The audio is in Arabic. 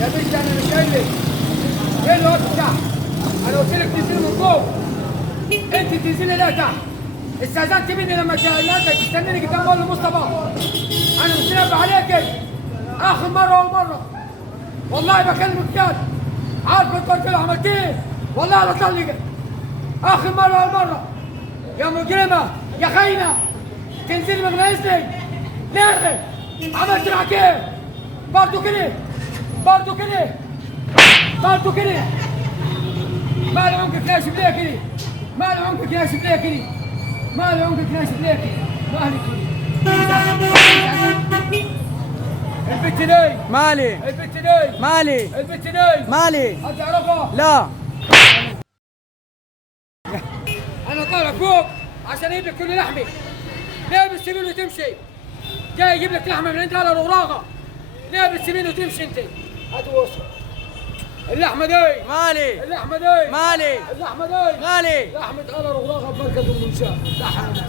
يا بنتي انا مش قايل لك ايه الوقت تحت. انا قلت لك تنزلي من فوق، انت تنزلي لا تحت. استاذنت مني لما لقيتك تستنيني قدام مول مصطفى. انا مش نابه عليك اخر مره والمره، والله بكلمك جد. عارف انت قلت له عملت ايه؟ والله لا طلقك اخر مره والمره. يا مجرمه يا خاينه تنزلي من اذني ليه؟ عملت معك ايه؟ برضه كده برضه كده برضه كده. مال عنقك ناشف ليه كده؟ مال عنقك ناشف ليه كده؟ مال عنقك ناشف ليه كده؟ مالك البت دي مالي البت دي مالي البت دي مالي هتعرفها؟ لا. انا طالع فوق عشان اجيب لك كل لحمه. لابس سمين وتمشي، جاي اجيب لك لحمه من عند على الوراغه. لابس سمين وتمشي انت. هات وصل اللحمه دي مالي اللحمه دي مالي اللحمه دي مالي لحمه على رغراغه بمركز المنشاه. لحمه